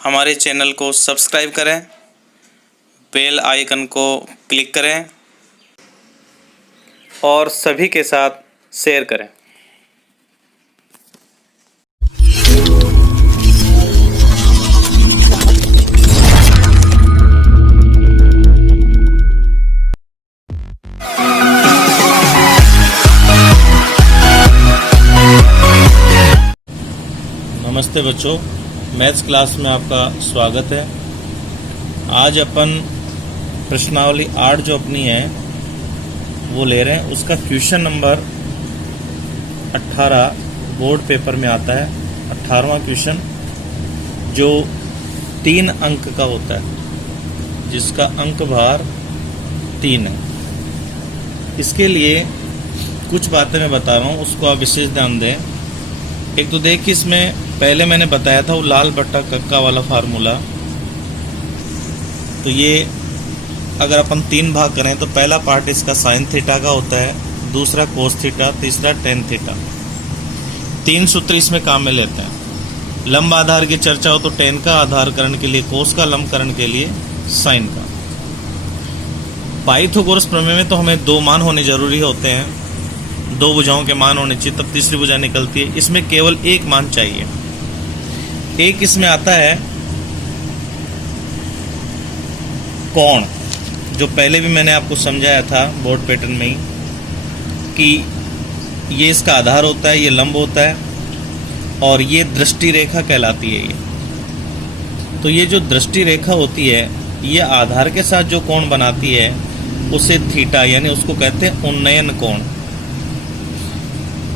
हमारे चैनल को सब्सक्राइब करें, बेल आइकन को क्लिक करें और सभी के साथ शेयर करें। नमस्ते बच्चों, मैथ्स क्लास में आपका स्वागत है। आज अपन प्रश्नावली 8 जो अपनी है वो ले रहे हैं। उसका क्वेश्चन नंबर 18 बोर्ड पेपर में आता है। 18वां क्वेश्चन जो 3 अंक का होता है, जिसका अंक भार 3 है। इसके लिए कुछ बातें मैं बता रहा हूँ, उसको आप विशेष ध्यान दें। एक तो देखिए, इसमें पहले मैंने बताया था वो लाल बट्टा कक्का वाला फार्मूला। तो ये अगर अपन 3 भाग करें तो पहला पार्ट इसका साइन थीटा का होता है, दूसरा कोस थीटा, तीसरा टेन थीटा। 3 सूत्र इसमें काम में लेते हैं। लंब आधार की चर्चा हो तो टेन का आधारकरण के लिए, कोस का लंबकरण के लिए साइन का। पाइथागोरस प्रमेय में तो हमें 2 मान होने जरूरी होते हैं, 2 भुजाओं के मान होने चाहिए, तब तीसरी भुजा निकलती है। इसमें केवल 1 मान चाहिए। एक इसमें आता है कोण, जो पहले भी मैंने आपको समझाया था बोर्ड पैटर्न में ही, कि ये इसका आधार होता है, ये लंब होता है और ये दृष्टि रेखा कहलाती है। ये तो ये जो दृष्टि रेखा होती है, ये आधार के साथ जो कोण बनाती है उसे थीटा, यानी उसको कहते हैं उन्नयन कोण।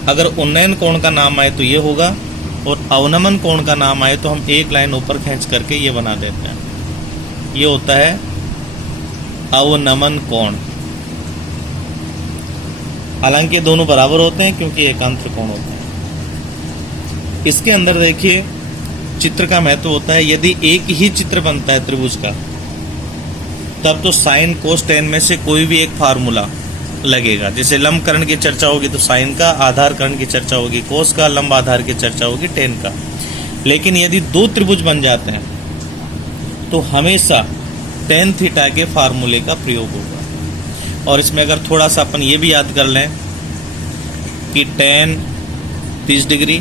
अगर उन्नयन कोण का नाम आए तो ये होगा, और अवनमन कोण का नाम आए तो हम एक लाइन ऊपर खींच करके ये बना देते हैं। ये होता है अवनमन कोण। हालांकि दोनों बराबर होते हैं क्योंकि एकांतर कोण होता है। इसके अंदर देखिए, चित्र का महत्व होता है। यदि एक ही चित्र बनता है त्रिभुज का, तब तो साइन कोस टेन में से कोई भी एक फार्मूला लगेगा। जैसे लंबकरण की चर्चा होगी तो साइन का, आधारकरण की चर्चा होगी कोस का, लंब आधार की चर्चा होगी टेन का। लेकिन यदि 2 त्रिभुज बन जाते हैं तो हमेशा टेन थीटा के फार्मूले का प्रयोग होगा। और इसमें अगर थोड़ा सा अपन ये भी याद कर लें कि टेन 30 डिग्री,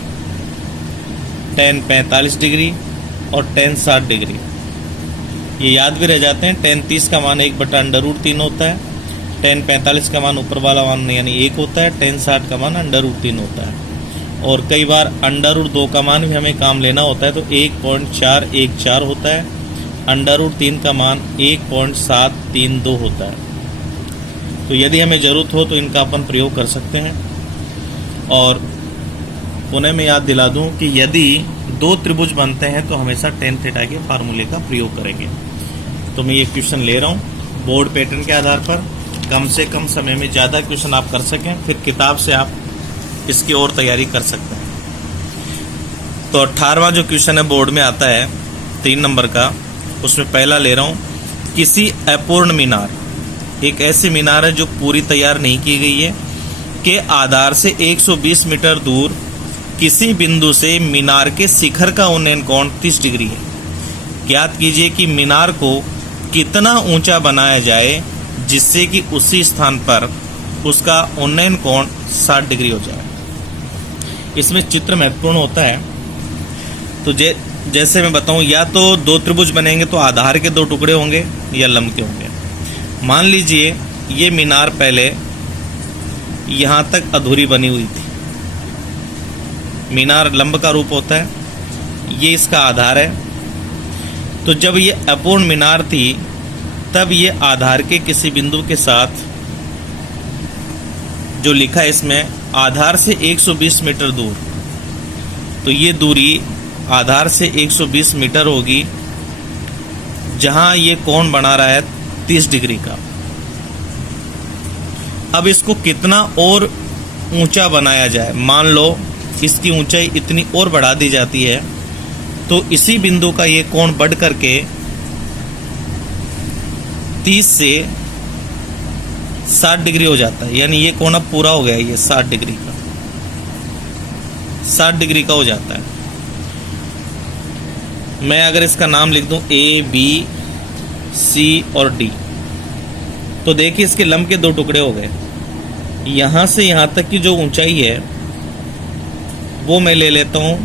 टेन 45 डिग्री और टेन 60 डिग्री, ये याद भी रह जाते हैं। टेन 30 का मान 1/√3 होता है, टेन 45 का मान ऊपर वाला मान यानी 1 होता है, टेन 60 का मान √3 होता है। और कई बार √2 का मान भी हमें काम लेना होता है, तो 1.414 होता है। √3 का मान 1.732 होता है। तो यदि हमें ज़रूरत हो तो इनका अपन प्रयोग कर सकते हैं। और पुनः मैं याद दिला दूं कि यदि 2 त्रिभुज बनते हैं तो हमेशा टेन थीटा के फार्मूले का प्रयोग करेंगे। तो मैं ये क्वेश्चन ले रहा हूँ बोर्ड पैटर्न के आधार पर, कम से कम समय में ज़्यादा क्वेश्चन आप कर सकें, फिर किताब से आप इसकी और तैयारी कर सकते हैं। तो 18वां जो क्वेश्चन है बोर्ड में आता है 3 नंबर का, उसमें पहला ले रहा हूँ। किसी अपूर्ण मीनार, एक ऐसी मीनार है जो पूरी तैयार नहीं की गई है, के आधार से 120 मीटर दूर किसी बिंदु से मीनार के शिखर का उन्नयन कोण 30 डिग्री है। ज्ञात कीजिए कि मीनार को कितना ऊंचा बनाया जाए जिससे कि उसी स्थान पर उसका उन्नयन कोण 60 डिग्री हो जाए। इसमें चित्र महत्वपूर्ण होता है। तो जैसे मैं बताऊं, या तो 2 त्रिभुज बनेंगे तो आधार के 2 टुकड़े होंगे या लंब के होंगे। मान लीजिए ये मीनार पहले यहां तक अधूरी बनी हुई थी। मीनार लंब का रूप होता है, ये इसका आधार है। तो जब ये अपूर्ण मीनार थी तब ये आधार के किसी बिंदु के साथ, जो लिखा है इसमें, आधार से 120 मीटर दूर, तो ये दूरी आधार से 120 मीटर होगी, जहां ये कोण बना रहा है 30 डिग्री का। अब इसको कितना और ऊंचा बनाया जाए, मान लो इसकी ऊंचाई इतनी और बढ़ा दी जाती है तो इसी बिंदु का ये कोण बढ़ करके 30 से 60 डिग्री हो जाता है। यानी ये कोण अब पूरा हो गया, ये 60 डिग्री का, 60 डिग्री का हो जाता है। मैं अगर इसका नाम लिख दूं A, B, C और D, तो देखिए इसके लंब के दो टुकड़े हो गए। यहाँ से यहाँ तक की जो ऊंचाई है वो मैं ले लेता हूँ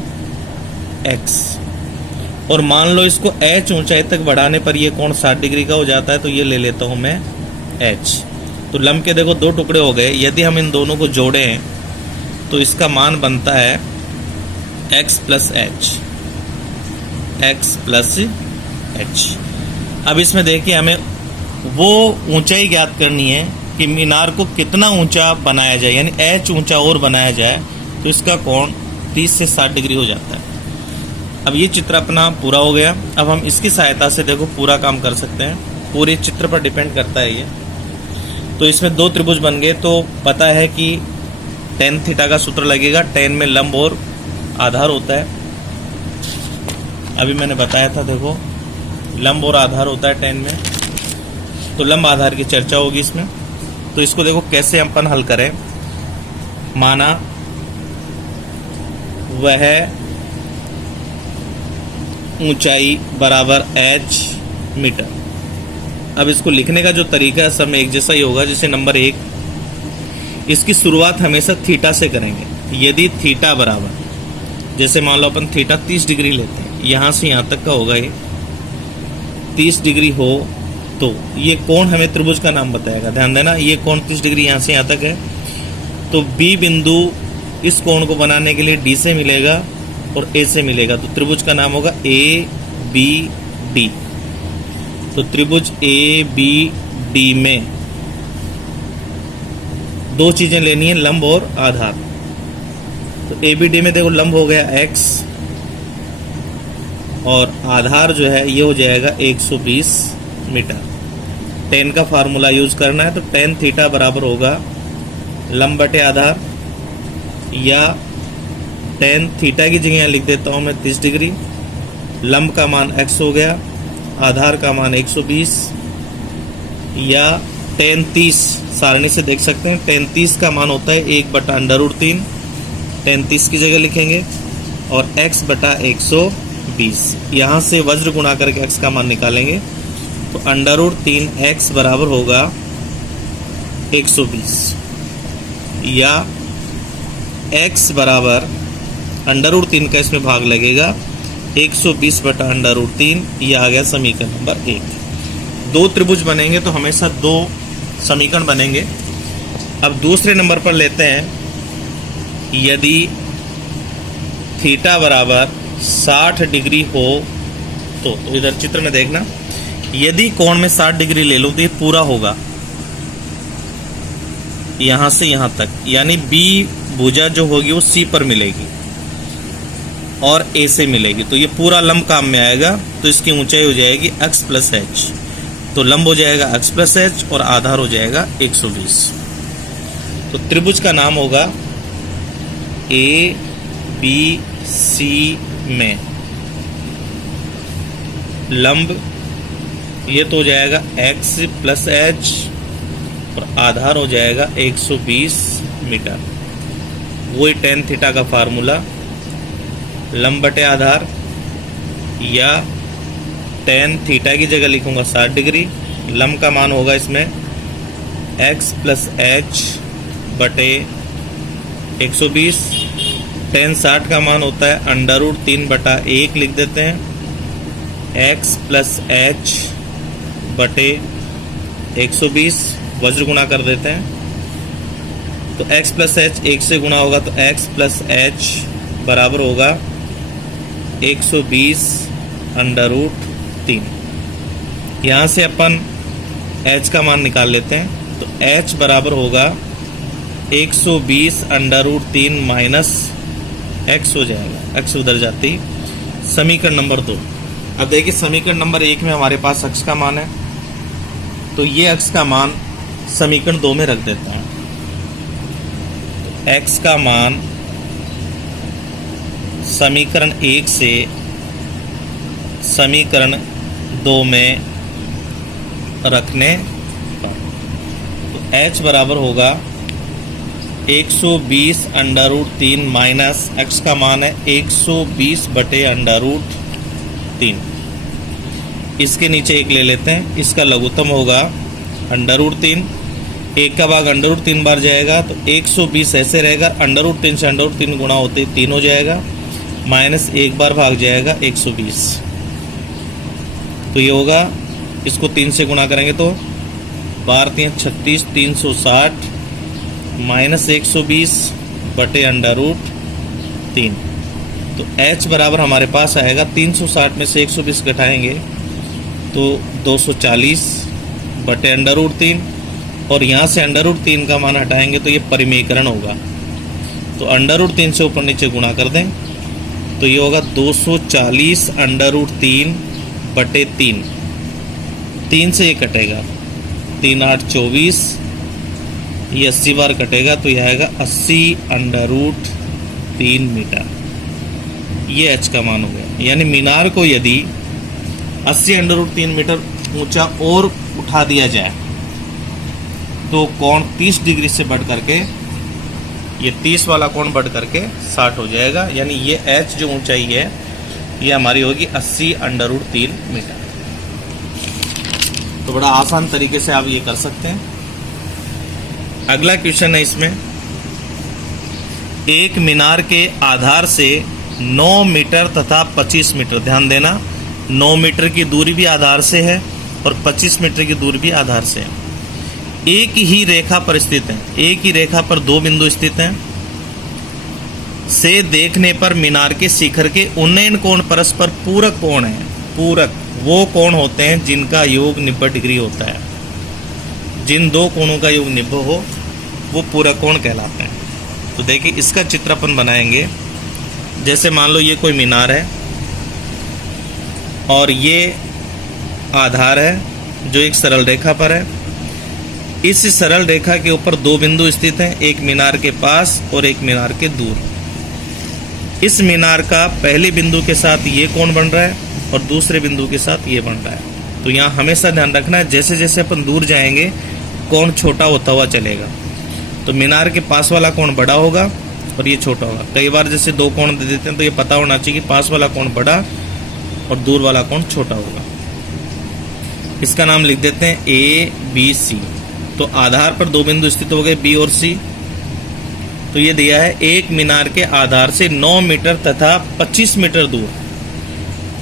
x, और मान लो इसको h ऊंचाई तक बढ़ाने पर ये कोण 60 डिग्री का हो जाता है, तो ये ले लेता हूँ मैं h। तो लंब के देखो दो टुकड़े हो गए। यदि हम इन दोनों को जोड़ें तो इसका मान बनता है x plus H, x plus H. अब इसमें देखिए हमें वो ऊंचाई ज्ञात करनी है कि मीनार को कितना ऊंचा बनाया जाए, यानी h ऊंचा और बनाया जाए, तो इसका कोण 30 से 60 डिग्री हो जाता है। अब ये चित्र अपना पूरा हो गया। अब हम इसकी सहायता से देखो पूरा काम कर सकते हैं। पूरे चित्र पर डिपेंड करता है ये। तो इसमें दो त्रिभुज बन गए, तो पता है कि tan थीटा का सूत्र लगेगा। tan में लंब और आधार होता है, अभी मैंने बताया था, देखो लंब और आधार होता है tan में। तो लंब आधार की चर्चा होगी इसमें। तो इसको देखो कैसे अपन हल करें। माना वह ऊंचाई बराबर h मीटर। अब इसको लिखने का जो तरीका है सब में एक जैसा ही होगा। जैसे नंबर 1, इसकी शुरुआत हमेशा थीटा से करेंगे। यदि थीटा बराबर, जैसे मान लो अपन थीटा 30 डिग्री लेते हैं, यहाँ से यहाँ तक का होगा ये 30 डिग्री हो, तो ये कोण हमें त्रिभुज का नाम बताएगा। ध्यान देना, ये कोण 30 डिग्री यहाँ से यहाँ तक है। तो B बिंदु इस कोण को बनाने के लिए D से मिलेगा और A से मिलेगा, तो त्रिभुज का नाम होगा ABD। तो त्रिभुज ABD में दो चीजें लेनी है, लंब और आधार। तो ABD में देखो लंब हो गया x और आधार जो है ये हो जाएगा 120 मीटर। tan का फार्मूला यूज करना है, तो tan थीटा बराबर होगा लंब बटे आधार, या tan थीटा की जगह लिख देता हूं मैं 30 डिग्री। लंब का मान x हो गया, आधार का मान 120, या tan 30 सारणी से देख सकते हैं। tan 30 का मान होता है 1/√3, tan 30 की जगह लिखेंगे, और x बटा 120। यहाँ से वज्र गुणा करके x का मान निकालेंगे, तो √3x बराबर होगा 120, या x बराबर √3 का इसमें भाग लगेगा 120/√3। ये आ गया समीकरण नंबर 1। दो त्रिभुज बनेंगे तो हमेशा दो समीकरण बनेंगे। अब दूसरे नंबर पर लेते हैं, यदि थीटा बराबर 60 डिग्री हो तो इधर चित्र में देखना, यदि कोण में 60 डिग्री ले लो तो ये पूरा होगा यहां से यहां तक, यानी B भुजा जो होगी वो C पर मिलेगी और A से मिलेगी, तो ये पूरा लंब काम में आएगा। तो इसकी ऊंचाई हो जाएगी x प्लस एच। तो लंब हो जाएगा x प्लस एच और आधार हो जाएगा 120। तो त्रिभुज का नाम होगा ABC में लंब ये तो हो जाएगा x प्लस एच और आधार हो जाएगा 120 मीटर। वही tan थीटा का फार्मूला, लंब बटे आधार, या tan थीटा की जगह लिखूंगा 60 डिग्री। लंब का मान होगा इसमें x प्लस एच बटे 120। tan 60 का मान होता है √3/1 लिख देते हैं, x प्लस एच बटे 120, वज्र गुणा कर देते हैं। तो x प्लस एच 1 से गुणा होगा, तो x प्लस एच बराबर होगा 120/√3। यहाँ से अपन h का मान निकाल लेते हैं, तो h बराबर होगा 120/√3 माइनस x हो जाएगा, x उधर जाती। समीकरण नंबर 2। अब देखिए समीकरण नंबर 1 में हमारे पास x का मान है, तो ये x का मान समीकरण 2 में रख देता है। तो x का मान समीकरण 1 से समीकरण 2 में रखने पर, तो h बराबर होगा 120/√3 माइनस x का मान है 120/√3 3। इसके नीचे एक ले लेते हैं, इसका लघुत्तम होगा √3। 1 का भाग √3 बार जाएगा तो 120 ऐसे रहेगा, √3 से √3 गुणा होते 3 हो जाएगा, माइनस 1 बार भाग जाएगा 120। तो ये होगा, इसको 3 से गुणा करेंगे तो 12×3 = 36, 360 माइनस 120 बटे √3। तो h बराबर हमारे पास आएगा 360 में से 120 घटाएंगे तो 240 बटे √3, और यहाँ से √3 का मान हटाएंगे तो ये परिमेयकरण होगा। तो √3 से ऊपर नीचे गुणा कर दें तो ये होगा 240 √3 बटे 3। 3 से ये कटेगा, 3 8 24, ये 80 बार कटेगा तो यह आएगा 80 √3 मीटर। ये h का मान हो गया। यानी मीनार को यदि 80 √3 मीटर ऊंचा और उठा दिया जाए तो कोण 30 डिग्री से बढ़ करके, ये 30 वाला कोण बढ़ करके 60 हो जाएगा। यानी ये h जो ऊंचाई है ये हमारी होगी 80 √3 मीटर। तो बड़ा आसान तरीके से आप ये कर सकते हैं। अगला क्वेश्चन है इसमें, एक मीनार के आधार से 9 मीटर तथा 25 मीटर, ध्यान देना 9 मीटर की दूरी भी आधार से है और 25 मीटर की दूरी भी आधार से है, एक ही रेखा पर स्थित है, एक ही रेखा पर 2 बिंदु स्थित हैं, से देखने पर मीनार के शिखर के उन्नयन कोण परस्पर पूरक कोण है। पूरक वो कोण होते हैं जिनका योग 90 डिग्री होता है। जिन दो कोणों का योग 90 हो वो पूरक कोण कहलाते हैं। तो देखिए इसका चित्र अपन बनाएंगे। जैसे मान लो ये कोई मीनार है और ये आधार है जो एक सरल रेखा पर है। इस सरल रेखा के ऊपर 2 बिंदु स्थित हैं, एक मीनार के पास और एक मीनार के दूर। इस मीनार का पहले बिंदु के साथ ये कोण बन रहा है और दूसरे बिंदु के साथ ये बन रहा है। तो यहाँ हमेशा ध्यान रखना है, जैसे जैसे अपन दूर जाएंगे कोण छोटा होता हुआ चलेगा। तो मीनार के पास वाला कोण बड़ा होगा और ये छोटा होगा। कई बार जैसे 2 कोण दे देते हैं तो ये पता होना चाहिए कि पास वाला कोण बड़ा और दूर वाला कोण छोटा होगा। इसका नाम लिख देते हैं ABC। तो आधार पर 2 बिंदु स्थित हो गए B और C। तो ये दिया है एक मीनार के आधार से 9 मीटर तथा 25 मीटर दूर।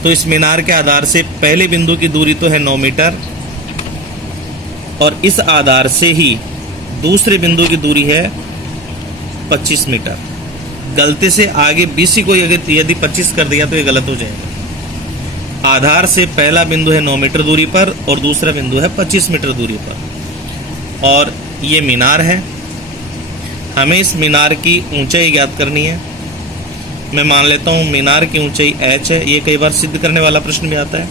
तो इस मीनार के आधार से पहले बिंदु की दूरी तो है 9 मीटर और इस आधार से ही दूसरे बिंदु की दूरी है 25 मीटर। गलती से आगे BC को यदि 25 कर दिया तो ये गलत हो जाएगा। आधार से पहला बिंदु है 9 मीटर दूरी पर और दूसरा बिंदु है 25 मीटर दूरी पर, और ये मीनार है। हमें इस मीनार की ऊंचाई ज्ञात करनी है। मैं मान लेता हूँ मीनार की ऊंचाई h है। ये कई बार सिद्ध करने वाला प्रश्न भी आता है।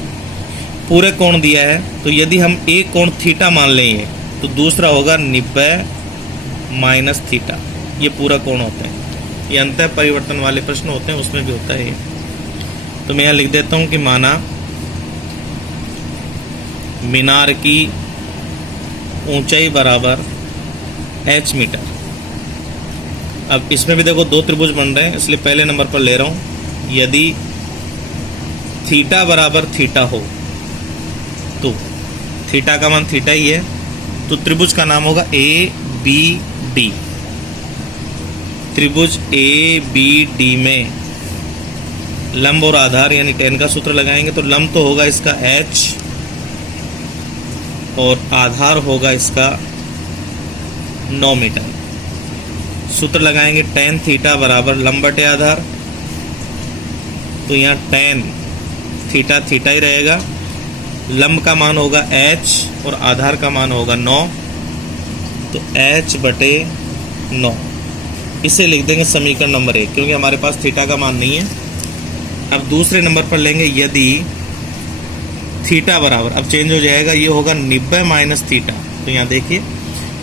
पूरे कोण दिया है तो यदि हम एक कोण थीटा मान लेंगे तो दूसरा होगा 90 माइनस थीटा। ये पूरा कोण होता है। ये अंतः परिवर्तन वाले प्रश्न होते हैं, उसमें भी होता है ये। तो मैं यहाँ लिख देता हूँ कि माना मीनार की ऊंचाई बराबर h मीटर। अब इसमें भी देखो 2 त्रिभुज बन रहे हैं, इसलिए पहले नंबर पर ले रहा हूँ। यदि थीटा बराबर थीटा हो तो थीटा का मान थीटा ही है, तो त्रिभुज का नाम होगा ABD। त्रिभुज ABD में लंब और आधार यानी tan का सूत्र लगाएंगे तो लंब तो होगा इसका h और आधार होगा इसका 9 मीटर। सूत्र लगाएंगे tan थीटा बराबर लंब बटे आधार। तो यहाँ tan थीटा थीटा ही रहेगा। लंब का मान होगा h और आधार का मान होगा 9, तो h बटे 9। इसे लिख देंगे समीकरण नंबर 1, क्योंकि हमारे पास थीटा का मान नहीं है। अब दूसरे नंबर पर लेंगे यदि थीटा बराबर, अब चेंज हो जाएगा, ये होगा 90 माइनस थीटा। तो यहाँ देखिए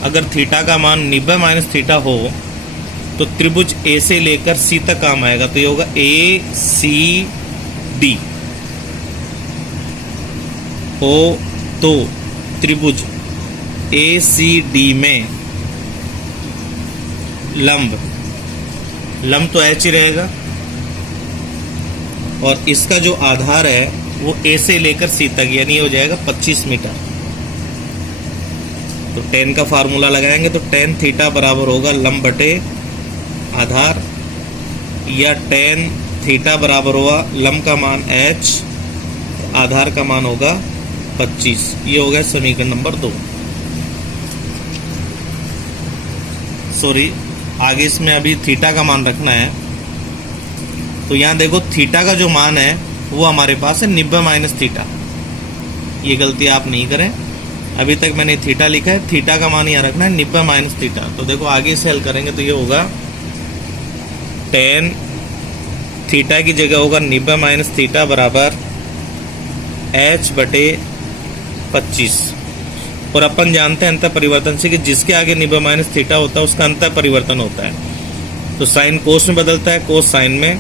अगर थीटा का मान 90 माइनस थीटा हो तो त्रिभुज A से लेकर C तक काम आएगा। तो ये होगा ACD। हो तो त्रिभुज ACD में लंब तो h ही रहेगा और इसका जो आधार है वो ए से लेकर सी तक, यानी हो जाएगा 25 मीटर। तो tan का फार्मूला लगाएंगे तो tan थीटा बराबर होगा लंब बटे आधार, या tan थीटा बराबर हुआ लंब का मान h, आधार का मान होगा 25। ये हो गया समीकरण नंबर 2। सॉरी, आगे इसमें अभी थीटा का मान रखना है। तो यहाँ देखो थीटा का जो मान है वो हमारे पास है 90 माइनस थीटा। ये गलती आप नहीं करें, अभी तक मैंने थीटा लिखा है, थीटा का मान यहाँ रखना है 90 माइनस थीटा। तो देखो आगे से हल करेंगे तो ये होगा tan थीटा की जगह होगा 90 माइनस थीटा बराबर h बटे 25। और अपन जानते हैं अंतर परिवर्तन से कि जिसके आगे 90 माइनस थीटा होता है उसका अंतर परिवर्तन होता है। तो साइन कोस में बदलता है, कोस साइन में,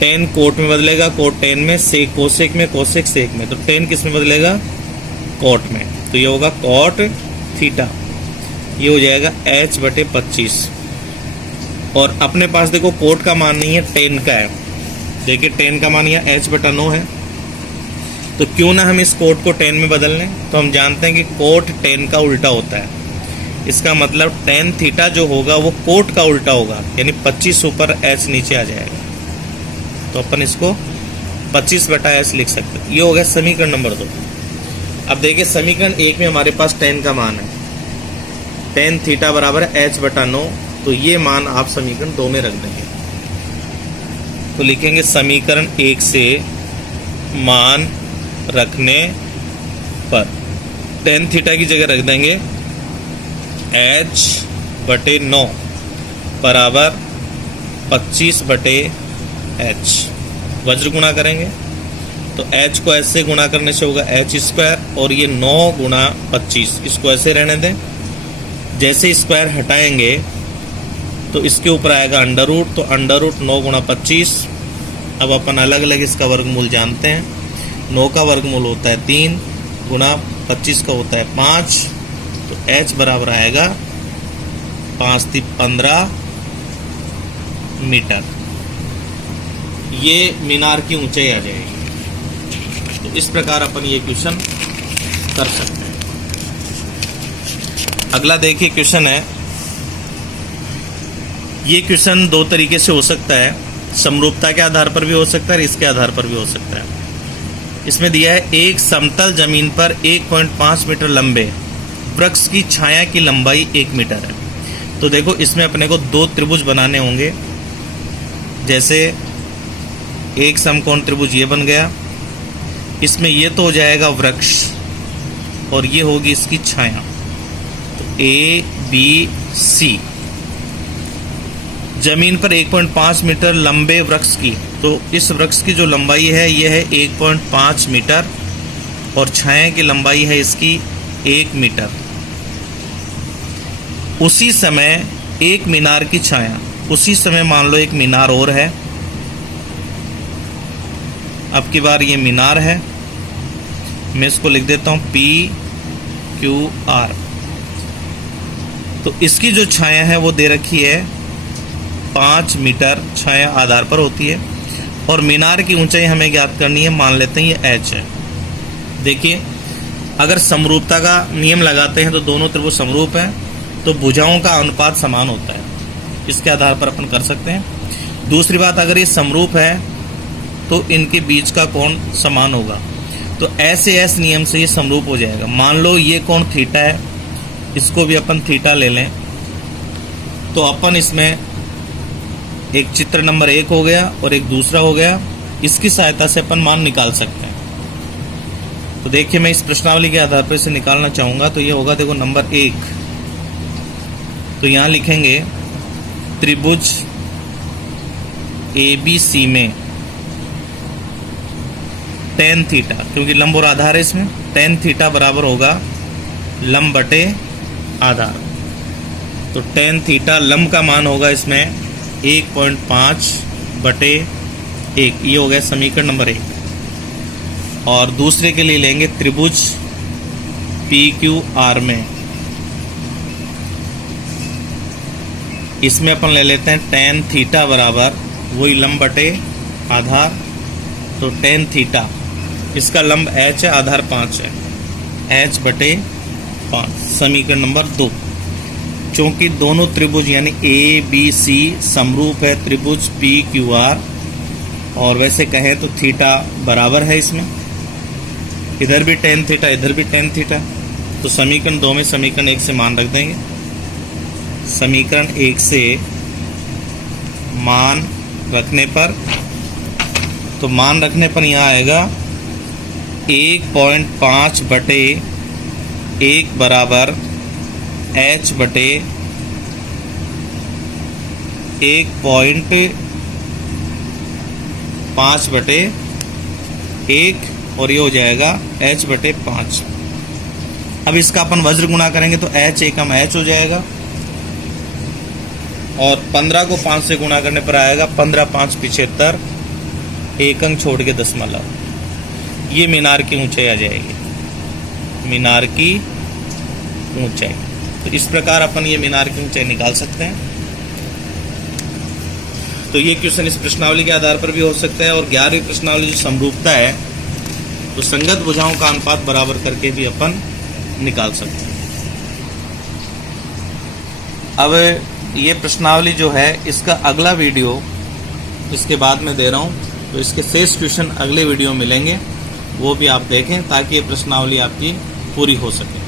टेन कोट में बदलेगा, कोट टेन में, सेक कोसेक में, कोसेक सेक में। तो टेन किस में बदलेगा? कोट में। तो ये होगा कोट थीटा, ये हो जाएगा h बटे 25। और अपने पास देखो कोट का मान नहीं है, टेन का है। देखिए टेन का मान यहाँ h बटा 9 है, तो क्यों ना हम इस कोट को टेन में बदल लें। तो हम जानते हैं कि कोट टेन का उल्टा होता है, इसका मतलब टेन थीटा जो होगा वो कोट का उल्टा होगा, यानी 25 ऊपर h नीचे आ जाएगा। तो अपन इसको 25 बटा h लिख सकते हैं। ये हो गया समीकरण नंबर 2। अब देखिए समीकरण 1 में हमारे पास टेन का मान है, टेन थीटा बराबर है h बटा 9। तो ये मान आप समीकरण 2 में रख देंगे। तो लिखेंगे समीकरण 1 से मान रखने पर टेन थीटा की जगह रख देंगे h बटे 9 बराबर 25 बटे h। वज्र गुणा करेंगे तो h को ऐसे गुणा करने से होगा h स्क्वायर, और ये 9 गुणा 25, इसको ऐसे रहने दें। जैसे स्क्वायर हटाएंगे तो इसके ऊपर आएगा अंडर रूट, तो अंडर रूट 9 गुणा 25। अब अपन अलग अलग इसका वर्गमूल जानते हैं। 9 का वर्गमूल होता है 3 गुणा 25 का होता है 5। तो h बराबर आएगा 5 × 15 मीटर। ये मीनार की ऊंचाई आ जाएगी। तो इस प्रकार अपन ये क्वेश्चन कर सकते हैं। अगला देखिए क्वेश्चन है, ये क्वेश्चन 2 तरीके से हो सकता है, समरूपता के आधार पर भी हो सकता है और इसके आधार पर भी हो सकता है। इसमें दिया है एक समतल जमीन पर 1.5 मीटर लंबे वृक्ष की छाया की लंबाई 1 मीटर है। तो देखो इसमें अपने को 2 त्रिभुज बनाने होंगे। जैसे एक समकोण त्रिभुज ये बन गया, इसमें ये तो हो जाएगा वृक्ष और ये होगी इसकी छाया। तो A B C, जमीन पर 1.5 मीटर लंबे वृक्ष की, तो इस वृक्ष की जो लंबाई है ये है 1.5 मीटर और छाया की लंबाई है इसकी 1 मीटर। उसी समय एक मीनार की छाया, उसी समय मान लो एक मीनार और है, अब की बार ये मीनार है, मैं इसको लिख देता हूं PQR। तो इसकी जो छाया है वो दे रखी है 5 मीटर, छाया आधार पर होती है। और मीनार की ऊंचाई हमें ज्ञात करनी है, मान लेते हैं ये h है। देखिए अगर समरूपता का नियम लगाते हैं तो दोनों त्रिभुज समरूप हैं, तो भुजाओं का अनुपात समान होता है, इसके आधार पर अपन कर सकते हैं। दूसरी बात, अगर ये समरूप है तो इनके बीच का कोण समान होगा, तो ऐसे S नियम से ये समरूप हो जाएगा। मान लो ये कोण थीटा है, इसको भी अपन थीटा ले लें, तो अपन इसमें एक चित्र नंबर 1 हो गया और एक दूसरा हो गया, इसकी सहायता से अपन मान निकाल सकते हैं। तो देखिए मैं इस प्रश्नावली के आधार पर इसे निकालना चाहूँगा। तो ये होगा देखो नंबर 1, तो यहाँ लिखेंगे त्रिभुज ABC में tan थीटा, क्योंकि लंब और आधार है इसमें, tan थीटा बराबर होगा लंब बटे आधार। तो tan थीटा लंब का मान होगा इसमें 1.5 बटे 1। ये हो गया समीकरण नंबर 1। और दूसरे के लिए लेंगे त्रिभुज PQR में, इसमें अपन ले लेते हैं tan थीटा बराबर वही लंब बटे आधार। तो tan थीटा इसका लंब h है, आधार 5 है, h/5 समीकरण नंबर 2। चूंकि दोनों त्रिभुज यानी ABC समरूप है त्रिभुज PQR, और वैसे कहें तो थीटा बराबर है इसमें, इधर भी tan थीटा इधर भी tan थीटा, तो समीकरण 2 में समीकरण 1 से मान रख देंगे। समीकरण 1 से मान रखने पर, तो मान रखने पर यहाँ आएगा 1.5/1 बराबर h/1.5/1 और ये हो जाएगा h/5। अब इसका अपन वज्र गुणा करेंगे तो h एकम h हो जाएगा, और 15 को 5 से गुणा करने पर आएगा 15 5 75, एक अंक छोड़ के दशमलव। ये मीनार की ऊंचाई आ जाएगी, मीनार की ऊंचाई। तो इस प्रकार अपन ये मीनार की ऊंचाई निकाल सकते हैं। तो ये क्वेश्चन इस प्रश्नावली के आधार पर भी हो सकता है, और 11वीं प्रश्नावली जो समरूपता है तो संगत भुजाओं का अनुपात बराबर करके भी अपन निकाल सकते हैं। अब ये प्रश्नावली जो है इसका अगला वीडियो इसके बाद में दे रहा हूँ, तो इसके शेष क्वेश्चन अगले वीडियो में मिलेंगे, वो भी आप देखें ताकि ये प्रश्नावली आपकी पूरी हो सके।